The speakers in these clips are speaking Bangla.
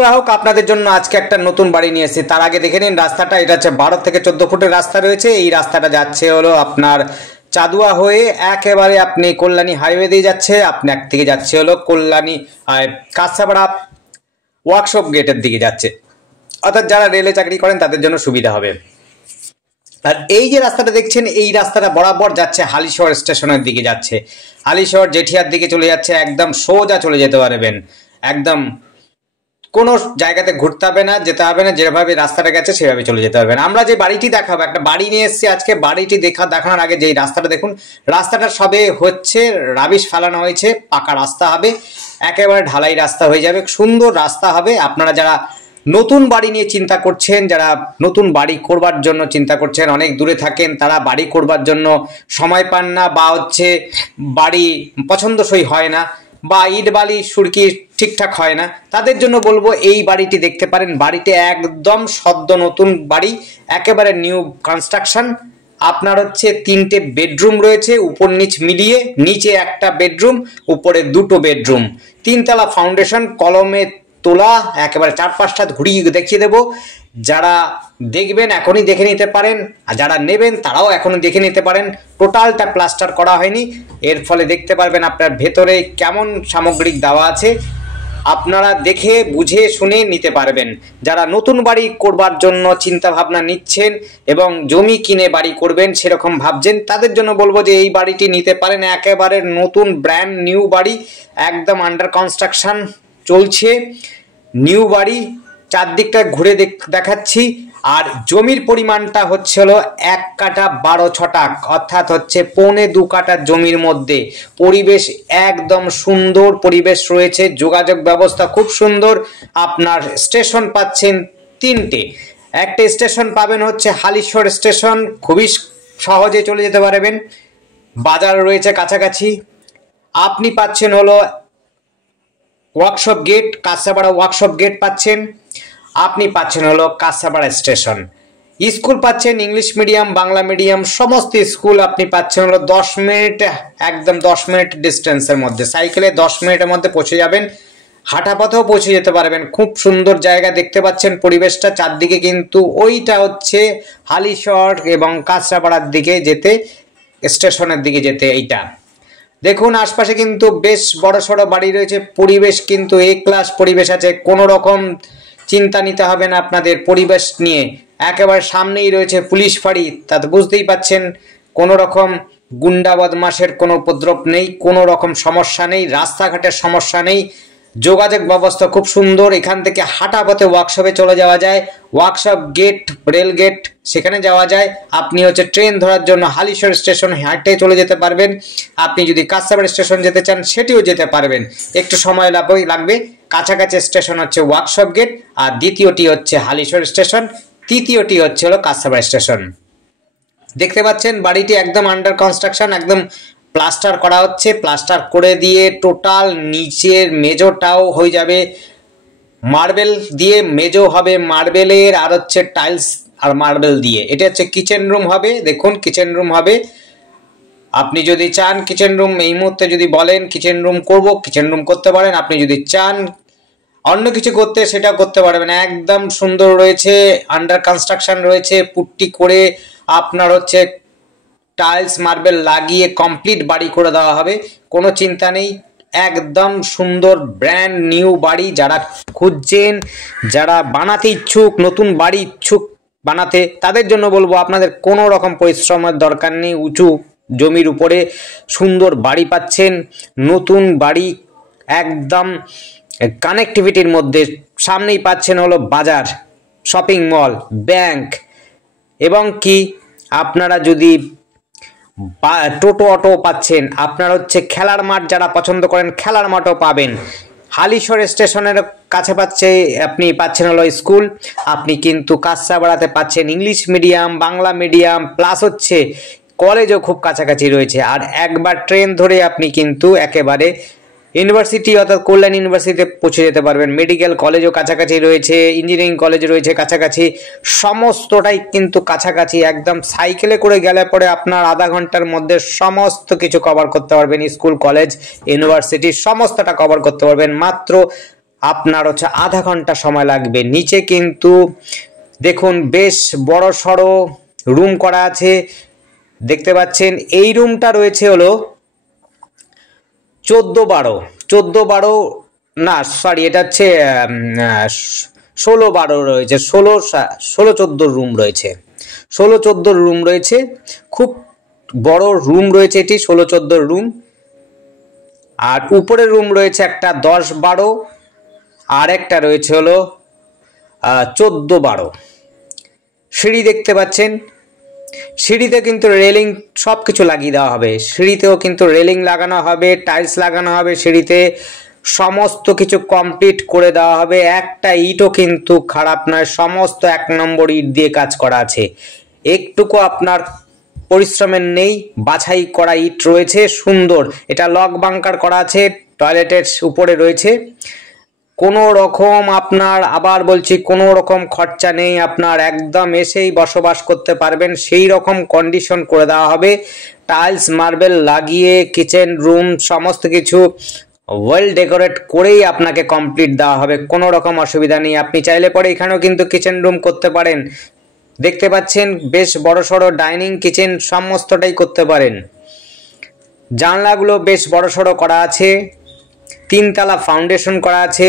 গ্রাহক আপনাদের জন্য আজকে একটা নতুন বাড়ি নিয়ে এসেছি। তার আগে দেখে নিন রাস্তাটা। এটা হচ্ছে 12 থেকে 14 ফুটের রাস্তা রয়েছে। এই রাস্তাটা যাচ্ছে হলো আপনার চাদুয়া হয়ে একেবারে আপনি কল্যাণী হাইওয়ে দিয়ে যাচ্ছে। আপনি একদিকে যাচ্ছে হলো কল্যাণী কাঁচাপাড়া ওয়ার্কশপ গেটের দিকে যাচ্ছে, অর্থাৎ যারা রেলে চাকরি করেন তাদের জন্য সুবিধা হবে। আর এই যে রাস্তাটা দেখছেন, এই রাস্তাটা বরাবর যাচ্ছে হালিশহর স্টেশনের দিকে যাচ্ছে, হালিশহর জেঠিয়ার দিকে চলে যাচ্ছে। একদম সোজা চলে যেতে পারবেন, একদম কোনো জায়গাতে ঘুরতে হবে না, যেতে হবে না, যেভাবে রাস্তাটা গেছে সেভাবে চলে যেতে পারবেন। আমরা যে বাড়িটি দেখাবো, একটা বাড়ি নিয়ে এসেছি আজকে। বাড়িটি দেখানোর আগে যেই রাস্তাটা দেখুন, রাস্তাটা সবে হচ্ছে, রাবিশ ফেলানো হয়েছে, পাকা রাস্তা হবে, একেবারে ঢালাই রাস্তা হয়ে যাবে, সুন্দর রাস্তা হবে। আপনারা যারা নতুন বাড়ি নিয়ে চিন্তা করছেন, যারা নতুন বাড়ি করবার জন্য চিন্তা করছেন, অনেক দূরে থাকেন, তারা বাড়ি করবার জন্য সময় পান না, বা হচ্ছে বাড়ি পছন্দসই হয় না, বা ইট বালি সুরকি ঠিকঠাক হয় না, তাদের জন্য বলবো এই বাড়িটি দেখতে পারেন। বাড়িটি একদম সদ্য নতুন বাড়ি, একেবারে নিউ কনস্ট্রাকশন। আপনার হচ্ছে 3টে বেডরুম রয়েছে, উপর নিচ মিলিয়ে। নিচে একটা বেডরুম, উপরে 2টো বেডরুম, 3তলা ফাউন্ডেশন, কলমে তোলা, একেবারে 4-5টা ঘুরিয়ে দেখিয়ে দেবো। যারা দেখবেন এখনই দেখে নিতে পারেন, আর যারা নেবেন তারাও এখনই দেখে নিতে পারেন। টোটালটা প্লাস্টার করা হয়নি, এর ফলে দেখতে পারবেন আপনার ভেতরে কেমন সামগ্রিক দেওয়া আছে। আপনারা দেখে বুঝে শুনে নিতে পারবেন। যারা নতুন বাড়ি করবার জন্য চিন্তা ভাবনা নিচ্ছেন এবং জমি কিনে বাড়ি করবেন সেরকম ভাবছেন, তাদের জন্য বলবো যে এই বাড়িটি নিতে পারেন। একেবারে নতুন ব্র্যান্ড নিউ বাড়ি, একদম আন্ডার কনস্ট্রাকশন চলছে, নিউ বাড়ি। চারদিকটা ঘুরে দেখাচ্ছি। আর জমির পরিমাণটা হচ্ছে হলো 1 কাঠা 12 ছটাক, অর্থাৎ হচ্ছে 1.25 কাঠা জমির মধ্যে। পরিবেশ একদম সুন্দর পরিবেশ রয়েছে, যোগাযোগ ব্যবস্থা খুব সুন্দর। আপনার স্টেশন পাচ্ছেন 3টে। একটা স্টেশন পাবেন হচ্ছে হালিশহর স্টেশন, খুবই সহজে চলে যেতে পারবেন, বাজার রয়েছে কাছাকাছি। আপনি পাচ্ছেন হলো workshop gate, Kanchrapara workshop gate পাচ্ছেন। আপনি পাচ্ছেন হলো কাঁচাপাড়া স্টেশন। স্কুল পাচ্ছেন ইংলিশ মিডিয়াম, বাংলা মিডিয়াম, সমস্ত স্কুল আপনি পাচ্ছেন হলো 10 মিনিট, একদম 10 মিনিট ডিস্টেন্সের মধ্যে। সাইকেলে 10 মিনিটের মধ্যে পৌঁছে যাবেন, হাঁটা পথেও পৌঁছে যেতে পারবেন। খুব সুন্দর জায়গা, দেখতে পাচ্ছেন পরিবেশটা চারদিকে। কিন্তু ওইটা হচ্ছে হালিশহর এবং কাঁচরাপাড়ার দিকে যেতে, স্টেশনের দিকে যেতে। এইটা দেখুন, আশপাশে কিন্তু বেশ বড় সড়ো বাড়ি রয়েছে। পরিবেশ কিন্তু এ ক্লাস পরিবেশ আছে, কোনো রকম চিন্তা নিতে হবে না আপনাদের পরিবেশ নিয়ে। একেবারে সামনেই রয়েছে পুলিশ ফাঁড়ি, তাতে বুঝতেই পাচ্ছেন কোনো রকম গুন্ডা বদমাশের কোনো উপদ্রব নেই, কোনো রকম সমস্যা নেই, রাস্তাঘাটের সমস্যা নেই। যোগাযোগ ব্যবস্থা খুব সুন্দর। এখান থেকে হাঁটা পথে ওয়ার্কশপে চলে যাওয়া যায়, ওয়ার্কশপ গেট, রেল গেট, সেখানে যাওয়া যায়। আপনি হচ্ছে ট্রেন ধরার জন্য হালিশহর স্টেশন হাঁটে চলে যেতে পারবেন। আপনি যদি কাঁচাপাড়া স্টেশন যেতে চান সেটিও যেতে পারবেন, একটু সময় লাগবে। কাছাকাছি স্টেশন হচ্ছে ওয়ার্কশপ গেট, আর দ্বিতীয়টি হচ্ছে হালিশহর স্টেশন, তৃতীয়টি হচ্ছে হলো কাঁচাপাড়া স্টেশন। দেখতে পাচ্ছেন বাড়িটি একদম আন্ডার কনস্ট্রাকশন, একদম প্লাস্টার করা হচ্ছে। প্লাস্টার করে দিয়ে টোটাল নিচের মেজোটাও হয়ে যাবে মার্বেল দিয়ে, মেজো হবে মার্বেলের, আর হচ্ছে টাইলস আর মার্বেল দিয়ে। এটা হচ্ছে কিচেন রুম হবে। দেখুন কিচেন রুম হবে। আপনি যদি চান কিচেন রুম এই মুহূর্তে যদি বলেন কিচেন রুম করব, কিচেন রুম করতে পারেন। আপনি যদি চান অন্য কিছু করতে, সেটা করতে পারবেন। একদম সুন্দর রয়েছে, আন্ডার কনস্ট্রাকশন রয়েছে, পুট্টি করে আপনার হচ্ছে টাইলস মার্বেল লাগিয়ে কমপ্লিট বাড়ি করে দেওয়া হবে, কোনো চিন্তা নেই। একদম সুন্দর ব্র্যান্ড নিউ বাড়ি। যারা খুঁজছেন, যারা বানাতে ইচ্ছুক, নতুন বাড়ি ইচ্ছুক বানাতে, তাদের জন্য বলবো আপনাদের কোনো রকম পরিশ্রমের দরকার নেই। উঁচু জমির উপরে সুন্দর বাড়ি পাচ্ছেন, নতুন বাড়ি, একদম কানেক্টিভিটির মধ্যে। সামনেই পাচ্ছেন হলো বাজার, শপিং মল, ব্যাংক, এবং কি আপনারা যদি টোটো অটো পাচ্ছেন। আপনার হচ্ছে খেলার মাঠ, যারা পছন্দ করেন খেলার মাঠও পাবেন। হালিশহর স্টেশনের কাছে আপনি পাচ্ছেন হলো স্কুল। আপনি কিন্তু কাঁচাপাড়াতে পাচ্ছেন English medium, Bangla medium, plus হচ্ছে কলেজও খুব কাছাকাছি রয়েছে। আর একবার ট্রেন ধরে আপনি কিন্তু একেবারে ইউনিভার্সিটি, অর্থাৎ কল্যাণ ইউনিভার্সিটিতে পৌঁছে যেতে পারবেন। মেডিকেল কলেজও কাছাকাছি রয়েছে, ইঞ্জিনিয়ারিং কলেজ রয়েছে কাছাকাছি, সমস্তটাই কিন্তু কাছাকাছি। একদম সাইকেলে করে গেলে পরে আপনার আধা ঘন্টার মধ্যে সমস্ত কিছু কভার করতে পারবেন। স্কুল, কলেজ, ইউনিভার্সিটি সমস্তটা কভার করতে পারবেন মাত্র আপনার হচ্ছে আধা ঘন্টা সময় লাগবে। নিচে কিন্তু দেখুন বেশ বড় সড়ো রুম করা আছে, দেখতে পাচ্ছেন। এই রুমটা রয়েছে হলো 14-12 না সরি, এটা হচ্ছে 16-12 রয়েছে, 16-14 রুম রয়েছে, 16-14 রুম রয়েছে। খুব বড় রুম রয়েছে এটি, 16-14 রুম। আর উপরে রুম রয়েছে একটা 10-12, আর একটা রয়েছে হলো 14-12। সিঁড়ি দেখতে পাচ্ছেন, সিঁড়িতে কিন্তু রেলিং সব কিছু লাগিয়ে দেওয়া হবে, সিঁড়িতেও কিন্তু রেলিং লাগানো হবে, টাইলস লাগানো হবে, সিঁড়িতে সমস্ত কিছু কমপ্লিট করে দেওয়া হবে। একটা ইটও কিন্তু খারাপ নয়, সমস্ত 1 নম্বর ইট দিয়ে কাজ করা আছে, একটুকু আপনার পরিশ্রমের নেই, বাছাই করা ইট রয়েছে সুন্দর। এটা লক বাঙ্কার করা আছে, টয়লেটের উপরে রয়েছে। কোনো রকম আপনার, আবার বলছি, কোনো রকম খরচা নেই, আপনার একদম এসেই বসবাস করতে পারবেন সেই রকম কন্ডিশন করে দেওয়া হবে। টাইলস মার্বেল লাগিয়ে কিচেন রুম সমস্ত কিছু ওয়েল ডেকোরেট করেই আপনাকে কমপ্লিট দেওয়া হবে, কোনো রকম অসুবিধা নেই। আপনি চাইলে পরে এখানেও কিন্তু কিচেন রুম করতে পারেন, দেখতে পাচ্ছেন বেশ বড় সড়ো ডাইনিং কিচেন সমস্তটাই করতে পারেন। জানলাগুলো বেশ বড় সড়ো করা আছে, 3 তলা ফাউন্ডেশন করা আছে,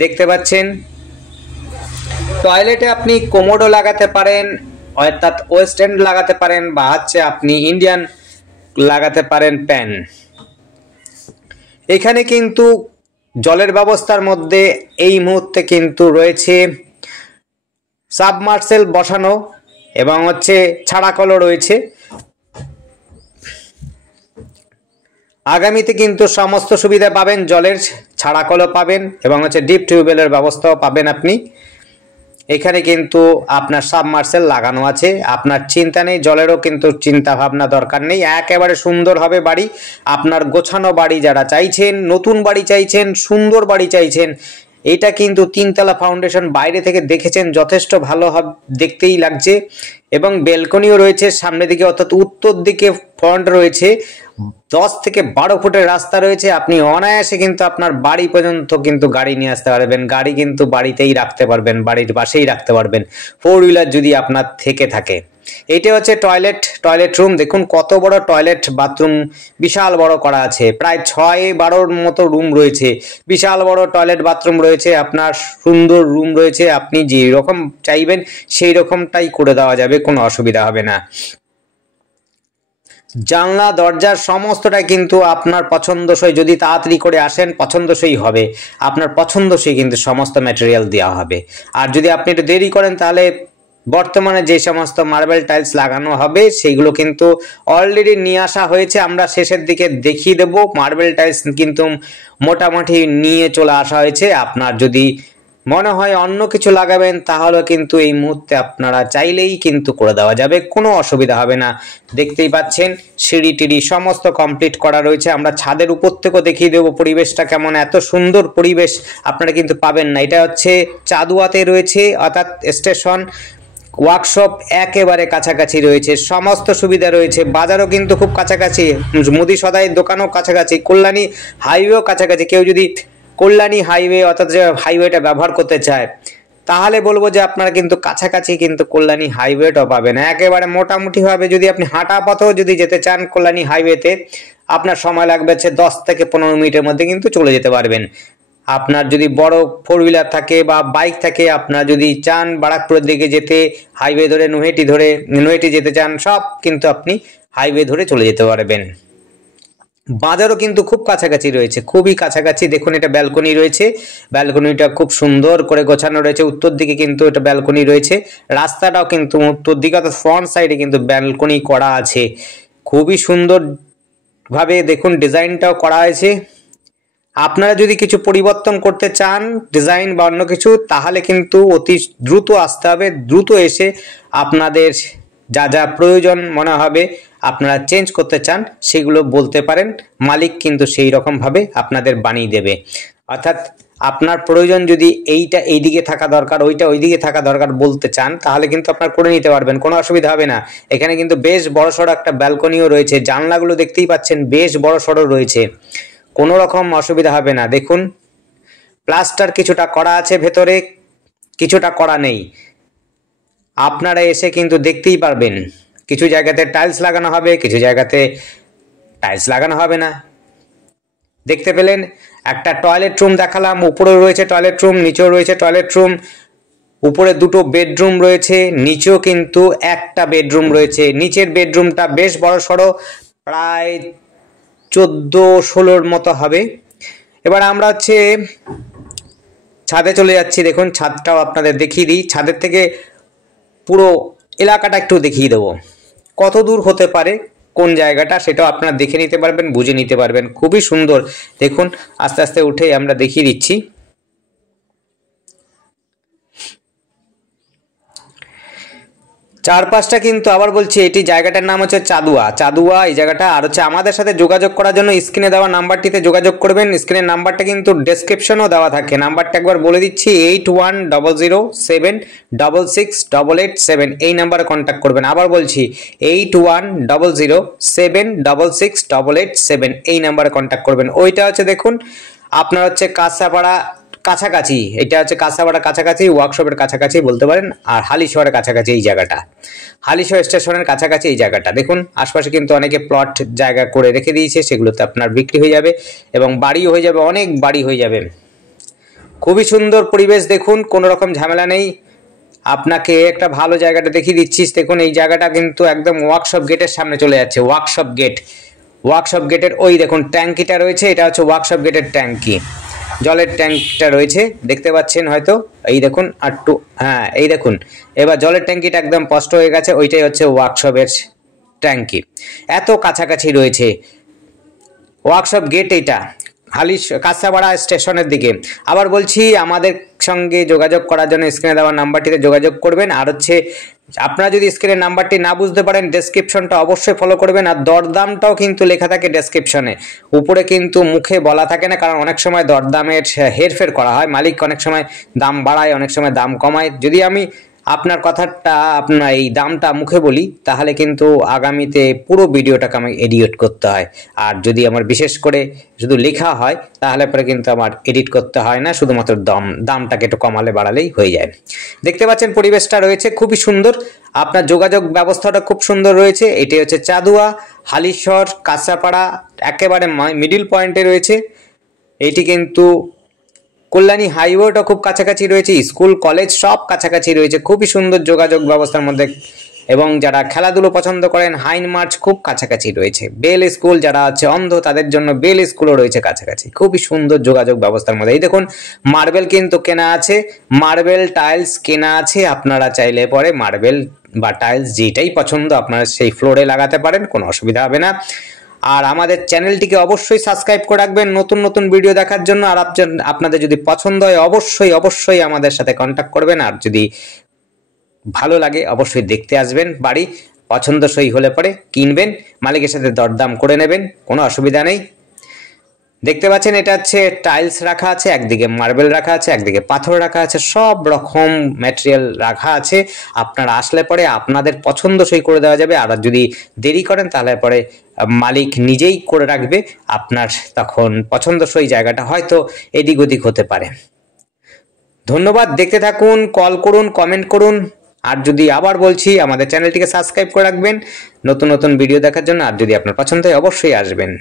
দেখতে পাচ্ছেন। টয়লেটে আপনি কোমোডও লাগাতে পারেন, অর্থাৎ ওয়েস্টার্ন লাগাতে পারেন, বা হচ্ছে আপনি ইন্ডিয়ান লাগাতে পারেন প্যান। এখানে কিন্তু জলের ব্যবস্থার মধ্যে এই মুহূর্তে কিন্তু রয়েছে সাবমার্সেল বসানো এবং হচ্ছে ছাড়া কলও রয়েছে। আগামীতে কিন্তু সমস্ত সুবিধা পাবেন, জলের ছাড়া কলও পাবেন এবং হচ্ছে ডিপ টিউবওয়েলের ব্যবস্থাও পাবেন আপনি। এখানে কিন্তু আপনার সাবমার্সেল লাগানো আছে, আপনার চিন্তা নেই, জলেরও কিন্তু চিন্তা ভাবনা দরকার নেই। একেবারে সুন্দর হবে বাড়ি। আপনার গোছানো বাড়ি যারা চাইছেন, নতুন বাড়ি চাইছেন, সুন্দর বাড়ি চাইছেন, এটা কিন্তু 3 তলা ফাউন্ডেশন, বাইরে থেকে দেখেছেন যথেষ্ট ভালো দেখতেই লাগছে। এবং বেলকনিও রয়েছে সামনের দিকে, অর্থাৎ উত্তর দিকে ফ্রন্ট রয়েছে। 10 থেকে 12 ফুটের রাস্তা রয়েছে, আপনি অনায়াসে কিন্তু আপনার বাড়ি পর্যন্ত কিন্তু গাড়ি নিয়ে আসতে পারবেন। গাড়ি কিন্তু বাড়িতেই রাখতে পারবেন, বাড়ির পাশেই রাখতে পারবেন, 4 হুইলার যদি আপনার থেকে থাকে। এইটা হচ্ছে টয়লেট রুম। দেখুন কত বড় টয়লেট বাথরুম, বিশাল বড় করা আছে, প্রায় 6-12 মতো রুম রয়েছে, বিশাল বড় টয়লেট বাথরুম রয়েছে। আপনার সুন্দর রুম রয়েছে, আপনি যে রকম চাইবেন সেই রকমটাই করে দেওয়া যাবে, কোনো অসুবিধা হবে না। জানলা দরজার সমস্তটাই কিন্তু আপনার পছন্দসই, যদি তাড়াতাড়ি করে আসেন পছন্দসই হবে, আপনার পছন্দসই কিন্তু সমস্ত ম্যাটেরিয়াল দেওয়া হবে। আর যদি আপনি একটু দেরি করেন তাহলে বর্তমানে যে সমস্ত মার্বেল টাইলস লাগানো হবে সেইগুলো কিন্তু অলরেডি নিয়ে আসা হয়েছে, আমরা শেষের দিকে দেখিয়ে দেব। মার্বেল টাইলস কিন্তু মোটামুটি নিয়ে চলে আসা হয়েছে। আপনার যদি মনে হয় অন্য কিছু লাগাবেন তাহলে কিন্তু এই মুহূর্তে আপনারা চাইলেই কিন্তু করে দেওয়া যাবে, কোনো অসুবিধা হবে না। দেখতেই পাচ্ছেন সিঁড়ি টিড়ি সমস্ত কমপ্লিট করা রয়েছে। আমরা ছাদের উপর থেকেও দেখিয়ে দেবো পরিবেশটা কেমন, এত সুন্দর পরিবেশ আপনারা কিন্তু পাবেন না। এটা হচ্ছে চাঁদুয়াতে রয়েছে, অর্থাৎ স্টেশন, ওয়ার্কশপ একেবারে কাছাকাছি রয়েছে, সমস্ত সুবিধা রয়েছে। বাজারও কিন্তু খুব কাছাকাছি, মুদি সদাইয়ের দোকানও কাছাকাছি, কল্যাণী হাইওয়েও কাছাকাছি। কেউ যদি কল্যাণী হাইওয়ে অর্থাৎ যে হাইওয়েটা ব্যবহার করতে চায় তাহলে বলবো যে আপনারা কিন্তু কাছাকাছি কিন্তু কল্যাণী হাইওয়েটাও পাবেন একেবারে মোটামুটিভাবে। যদি আপনি হাঁটা পথেও যদি যেতে চান কল্যাণী হাইওয়েতে, আপনার সময় লাগবে হচ্ছে 10 থেকে 15 মিনিটের মধ্যে কিন্তু চলে যেতে পারবেন। আপনার যদি বড় 4 হুইলার থাকে বা বাইক থাকে, আপনার যদি চান বারাকপুরের দিকে যেতে, হাইওয়ে ধরে নৈহাটি যেতে চান, সব কিন্তু আপনি হাইওয়ে ধরে চলে যেতে পারবেন। বাজারও কিন্তু খুব কাছাকাছি রয়েছে, খুবই কাছাকাছি। দেখুন এটা ব্যালকনি রয়েছে, ব্যালকনিটা খুব সুন্দর করে গোছানো রয়েছে, উত্তর দিকে কিন্তু এটা ব্যালকনি রয়েছে। রাস্তাটাও কিন্তু উত্তর দিকে অর্থাৎ ফ্রন্ট সাইডে কিন্তু ব্যালকনি করা আছে, খুবই সুন্দর ভাবে দেখুন ডিজাইনটাও করা হয়েছে। আপনারা যদি কিছু পরিবর্তন করতে চান ডিজাইন বা অন্য কিছু, তাহলে কিন্তু অতি দ্রুত আসতে হবে, দ্রুত এসে আপনাদের যা যা প্রয়োজন মনে হবে আপনারা চেঞ্জ করতে চান সেগুলো বলতে পারেন, মালিক কিন্তু সেই রকমভাবে আপনাদের বানিয়ে দেবে। অর্থাৎ আপনার প্রয়োজন যদি এইটা এইদিকে থাকা দরকার, ওইটা ওইদিকে থাকা দরকার বলতে চান, তাহলে কিন্তু আপনার করে নিতে পারবেন, কোনো অসুবিধা হবে না। এখানে কিন্তু বেশ বড়সড় একটা ব্যালকনিও রয়েছে, জানলাগুলো দেখতেই পাচ্ছেন বেশ বড়সড় রয়েছে, কোনো রকম অসুবিধা হবে না। দেখুন প্লাস্টার কিছুটা করা আছে ভেতরে, কিছুটা করা নেই। আপনারা এসে কিন্তু দেখতেই পারবেন, কিছু জায়গাতে টাইলস লাগানো হবে, কিছু জায়গাতে টাইলস লাগানো হবে না। দেখতে পেলেন একটা টয়লেট রুম দেখালাম, উপরেও রয়েছে টয়লেট রুম, নিচেও রয়েছে টয়লেট রুম। উপরে দুটো বেডরুম রয়েছে, নিচেও কিন্তু একটা বেডরুম রয়েছে। নিচের বেডরুমটা বেশ বড় সড়ো, প্রায় 14-16 মতো হবে। এবার আমরা হচ্ছে ছাদে চলে যাচ্ছি। দেখুন ছাদটাও আপনাদের দেখিয়ে দিই, ছাদের থেকে পুরো এলাকাটা একটু দেখিয়ে দেবো কত দূর হতে পারে কোন জায়গাটা, সেটাও আপনারা দেখে নিতে পারবেন, বুঝে নিতে পারবেন। খুবই সুন্দর। দেখুন আস্তে আস্তে উঠে আমরা দেখিয়ে দিচ্ছি। চারপাশটা কিন্তু আবার বলছি, এটি জায়গাটার নাম হচ্ছে চাদুয়া। চাদুয়া এই জায়গাটা। আর হচ্ছে আমাদের সাথে যোগাযোগ করার জন্য স্ক্রিনে দেওয়া নাম্বারটিতে যোগাযোগ করবেন। স্ক্রিনের নাম্বারটা কিন্তু ডেসক্রিপশনেও দেওয়া থাকে। নাম্বারটা একবার বলে দিচ্ছি, 8100766887। এই নাম্বারে কন্ট্যাক্ট করবেন। আবার বলছি 8100766887। এই নাম্বারে কন্ট্যাক্ট করবেন। ওইটা হচ্ছে দেখুন আপনার হচ্ছে কাঁচাপাড়া কাছাকাছি, এটা হচ্ছে কাঁচাপাড়া কাছাকাছি, ওয়ার্কশপের কাছাকাছি বলতে পারেন। আর হালিশহরের কাছাকাছি এই জায়গাটা, হালিশহর স্টেশনের কাছাকাছি এই জায়গাটা। দেখুন আশপাশে কিন্তু অনেকে প্লট জায়গা করে রেখে দিয়েছে, সেগুলোতে আপনার বিক্রি হয়ে যাবে এবং বাড়িও হয়ে যাবে, অনেক বাড়ি হয়ে যাবে। খুবই সুন্দর পরিবেশ। দেখুন কোনো রকম ঝামেলা নেই। আপনাকে একটা ভালো জায়গাটা দেখিয়ে দিচ্ছি। দেখুন এই জায়গাটা কিন্তু একদম ওয়ার্কশপ গেটের সামনে চলে যাচ্ছে। ওয়ার্কশপ গেট, ওয়ার্কশপ গেটের ওই দেখুন ট্যাঙ্কিটা রয়েছে, এটা হচ্ছে ওয়ার্কশপ গেটের ট্যাঙ্কি। জলের ট্যাঙ্কটা রয়েছে, দেখতে পাচ্ছেন হয়তো, এই দেখুন আরটু, হ্যাঁ এই দেখুন এবার জলের ট্যাঙ্কিটা একদম স্পষ্ট হয়ে গেছে। ওইটাই হচ্ছে ওয়ার্কশপের ট্যাঙ্কি। এত কাছাকাছি রয়েছে ওয়ার্কশপ গেট, এইটা কাঁচাপাড়া স্টেশনের দিকে। আবার বলছি আমাদের সঙ্গে যোগাযোগ করার জন্য স্ক্রিনে দেওয়া নাম্বারটিতে যোগাযোগ করবেন। আর হচ্ছে আপনারা যদি স্ক্রিনের নাম্বারটি না বুঝতে পারেন, ডেসক্রিপশনটা অবশ্যই ফলো করবেন। আর দরদামটাও কিন্তু লেখা থাকে ডেসক্রিপশনে, উপরে কিন্তু মুখে বলা থাকে না, কারণ অনেক সময় দরদামের হেরফের করা হয়। মালিক অনেক সময় দাম বাড়ায়, অনেক সময় দাম কমায়। যদি আমি আপনার কথাটা আপনার এই দামটা মুখে বলি, তাহলে কিন্তু আগামীতে পুরো ভিডিওটাকে আমাকে এডিট করতে হয়। আর যদি আমার বিশেষ করে শুধু লেখা হয়, তাহলে পরে কিন্তু আমার এডিট করতে হয় না, শুধুমাত্র দামটাকে একটু কমালে বাড়ালেই হয়ে যায়। দেখতে পাচ্ছেন পরিবেশটা রয়েছে খুবই সুন্দর। আপনার যোগাযোগ ব্যবস্থাটা খুব সুন্দর রয়েছে। এটি হচ্ছে চাদুয়া, হালিশহর, কাঁচাপাড়া, একেবারে মিডিল পয়েন্টে রয়েছে। এটি কিন্তু কল্যাণী হাইওয়েটা খুব কাছাকাছি রয়েছে, স্কুল কলেজ সব কাছাকাছি রয়েছে, খুবই সুন্দর যোগাযোগ ব্যবস্থার মধ্যে। এবং যারা খেলাধুলো পছন্দ করেন, হাইন মার্চ খুব কাছাকাছি রয়েছে। বেল স্কুল, যারা আছে অন্ধ তাদের জন্য বেল স্কুলও রয়েছে কাছাকাছি, খুবই সুন্দর যোগাযোগ ব্যবস্থার মধ্যে। এই দেখুন মার্বেল কিন্তু কেনা আছে, মার্বেল টাইলস কেনা আছে। আপনারা চাইলে পরে মার্বেল বা টাইলস যেটাই পছন্দ আপনারা সেই ফ্লোরে লাগাতে পারেন, কোনো অসুবিধা হবে না। আর আমাদের চ্যানেলটিকে অবশ্যই সাবস্ক্রাইব করে রাখবেন নতুন নতুন ভিডিও দেখার জন্য। আর আপনাদের যদি পছন্দ হয় অবশ্যই অবশ্যই আমাদের সাথে কন্ট্যাক্ট করবেন। আর যদি ভালো লাগে অবশ্যই দেখতে আসবেন। বাড়ি পছন্দসই হলে পরে কিনবেন, মালিকের সাথে দরদাম করে নেবেন, কোনো অসুবিধা নেই। দেখতে পাচ্ছেন এটা হচ্ছে টাইলস রাখা আছে, একদিকে মার্বেল রাখা আছে, একদিকে পাথর রাখা আছে, সব রকম ম্যাটেরিয়াল রাখা আছে। আপনারা আসলে পরে আপনাদের পছন্দসই করে দেওয়া যাবে। আর যদি দেরি করেন তাহলে পরে মালিক নিজেই করে রাখবে, আপনার তখন পছন্দসই জায়গাটা হয়তো এদিক ওদিক হতে পারে। ধন্যবাদ, দেখতে থাকুন, কল করুন, কমেন্ট করুন। আর যদি আবার বলছি আমাদের চ্যানেলটিকে সাবস্ক্রাইব করে রাখবেন নতুন নতুন ভিডিও দেখার জন্য। আর যদি আপনার পছন্দ হয় অবশ্যই আসবেন।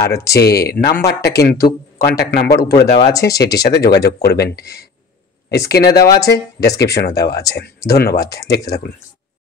আর হচ্ছে নাম্বারটা কিন্তু কন্ট্যাক্ট নাম্বার উপরে দেওয়া আছে, সেটির সাথে যোগাযোগ করবেন। স্ক্রিনে দেওয়া আছে, ডেসক্রিপশনে দেওয়া আছে। ধন্যবাদ, দেখতে থাকুন।